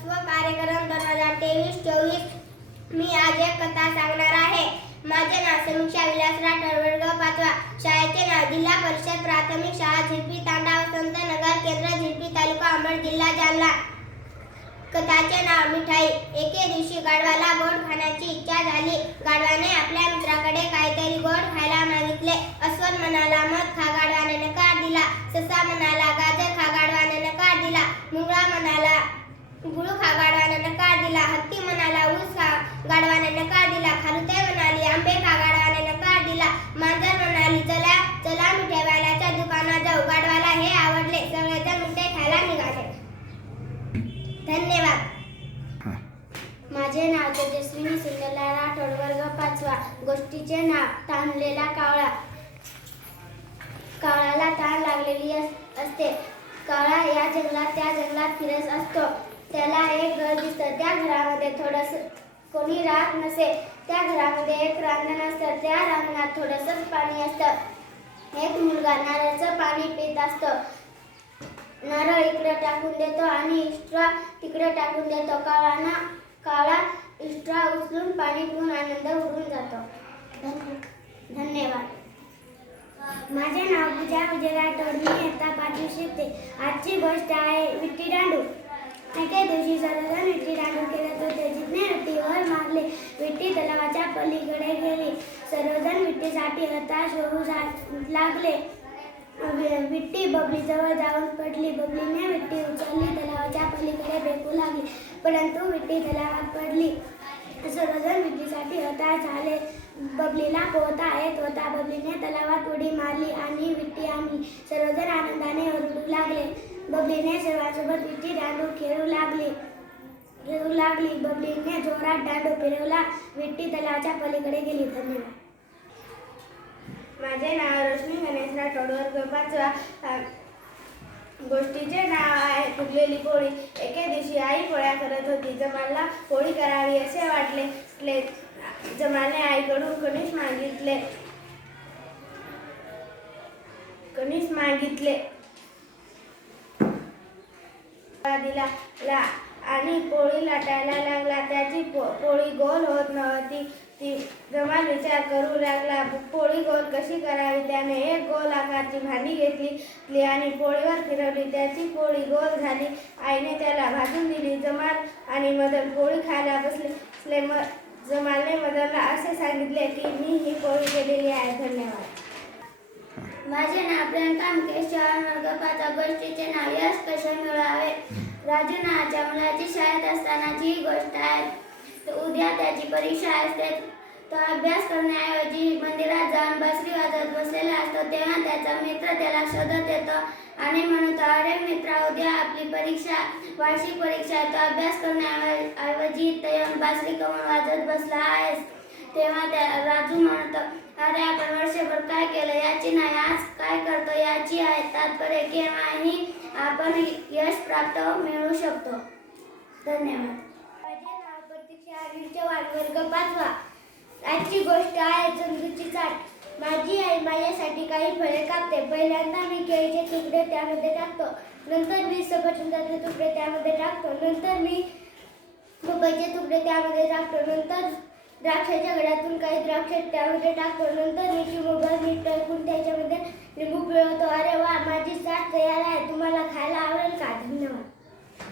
विश्व कार्यक्रम 2023-24। मी आज एक कथा सांगणार आहे। माझे नाव समीक्षा विलास राठोड, वर्ग 5वा। शाळेचे नाव जिल्हा परिषद प्राथमिक शाळा झिरपी तांडा, वसंतनगर केंद्र, झिरपी तालुका अंबड, जिल्हा जालना। कथाचे नाव मिठाई। एके दिवशी गाढवाला गोड खाण्याची इच्छा झाली। गाढवाने आपल्या मित्राकडे काहीतरी गोड खायला मागितले। अस्वल म्हणाला मध खा, गाढवाने नकार दिला। ससा म्हणाला गाजर खा, गाढवाने नकार दिला। मुंगळा म्हणाला गुळ खा, गाढवाने नकार दिला। हत्ती म्हणाला ऊस खा, गाढवाने नकार दिला। खारुताई म्हणाली आंबे खा, गाढवाने नकार दिला। मांजर म्हणाली चला चला मिठाईवाल्याच्या दुकानात जाऊ। गाढवाला हे आवडले, सगळेजण मिठाई खायला निघाले। धन्यवाद। माझे नाव तेजस्विनी सुंदरलाल राठोड, वर्ग 5वा। गोष्टीचे नाव ताणलेला कावळा। कावळ्याला तहान लागलेली असते। कावळा या जंगलात त्या जंगलात फिरत असतो। त्याला एक घर दिसतं। त्या घरामध्ये कोणी राहत नसे। त्या घरामध्ये एक रांजण असतं। त्या रांजणात थोडंसंच पाणी असतं। एक मुलगा नारळाचं पाणी पित असतो। नारळ इकडे टाकून देतो आणि इस्ट्रा तिकडे टाकून देतो। कावळा इस्ट्रा उचलून पाणी पिऊन आनंद उडून जातो। धन्यवाद। माझे नाव पूजा विजय राठोड, मी इयत्ता 5वी शिकते। आजची गोष्ट आहे विट्टी दांडू। एके दिवशी सर्वजण विट्टी दांडू खेळत होते। जितने विट्टी वर मारली, विट्टी तलावाच्या पलीकडे गेली। सर्वजण विट्टीसाठी हताश होऊ लागले। विट्टी बबलीजवळ जाऊन पडली। बबलीने विट्टी उचलली, तलावाच्या पलीकडे फेकू लागली, परंतु विट्टी तलावात पडली। सर्वजण विट्टीसाठी हताश झाले। बबलीला पोहता येत होता। बबलीने तलावात उडी मारली आणि विट्टी आणली। सर्वजण आनंदाने ओरडू लागले। बबलीने सर्वांसोबत विट्टी दांडू खेळू लागली। बबलीने जोरात दांडू फिरवला। विट्टी तलावाच्या पलीकडे गेली। धन्यवाद। माझे नाव रोशनी गणेश राठोड, वर्ग 5वा। गोष्टीचे नाव आहे फुगलेली पोळी। एके दिवशी आई पोळ्या करत होती। जमालला पोळी करावी असे वाटले। जमालने आईकडून कणीस मागितले दिला आणि पोळी लाटायला लागला। त्याची पोळी गोल होत नव्हती। जमाल विचार करू लागला, पोळी गोल कशी करावी। त्याने एक गोल आकारची भांडी घेतली आणि पोळीवर फिरवली। त्याची पोळी गोल झाली। आईने त्याला भाजून दिली। जमाल आणि मदन पोळी खायला बसले। जमालने मदनला असे सांगितले की मी ही पोळी केलेली आहे। धन्यवाद। माझे नाव प्रियंका मुकेश चव्हाण, वर्ग 5वा। गोष्टीचे नाव यश कसे मिळवावे। राजू नावाच्या मुलाची शाळेत असतानाची ही गोष्ट आहे। उद्या त्याची परीक्षा असते। तो अभ्यास करण्याऐवजी मंदिरात जाऊन बासरी वाजवत बसलेला असतो। तेव्हा त्याचा मित्र त्याला शोधत येतो आणि म्हणतो, अरे मित्रा, उद्या आपली वार्षिक परीक्षा आहे। तो अभ्यास करण्याऐवजी इथे येऊन बासरी कमून वाजवत बसला आहेस। तेव्हा राजू म्हणतो, अरे आपण वर्षभर काय केलं याची नाही, आज काय करतो याची आहे तात्पर्य। केव्हाही आपण यश प्राप्त मिळवू शकतो। धन्यवाद। माझे नाव प्रतीक्षा अनिल चव्हाण, वर्ग 5वा। आजची गोष्ट आहे चंदूची चाट। माझी आई माझ्यासाठी काही फळे कापते। पहिल्यांदा मी केळीचे तुकडे त्यामध्ये टाकतो, नंतर मी सफरचंदाचे तुकडे त्यामध्ये टाकतो, नंतर मी पपईचे तुकडे त्यामध्ये टाकतो, नंतर द्राक्षाच्या घड्यातून काही द्राक्ष त्यामध्ये टाकतो, नंतर मी चिमूटभर मीठ टाकून त्याच्यामध्ये लिंबू पिळवतो। अरे वा, माझी चाट तयार आहे। तुम्हाला खायला आवडेल का? धन्यवाद।